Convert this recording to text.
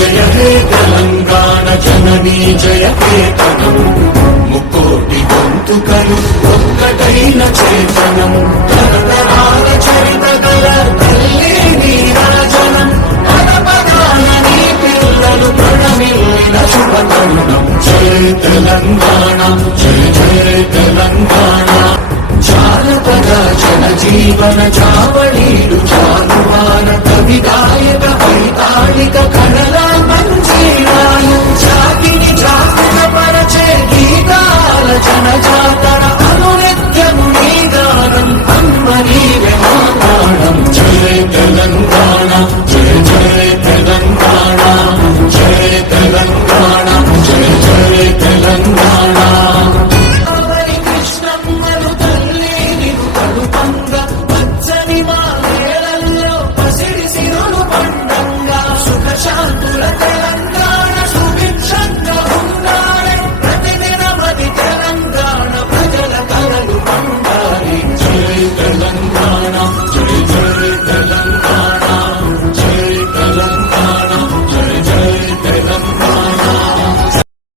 జయ హే తెలంగాణ జననీ జయ కేతనం ముక్కోటి గొంతుకలు ఒక్కటైన చేతనం తరతరాల చరిత గల తల్లి నీరాజనం పదపదాన నీ పిల్లలు ప్రణమిల్లిన శుభతరుణం జయ తెలంగాణ జయ జయ తెలంగాణ జానపద జన జీవన చావళీలు జానువాన కవి గాయక వైతాళ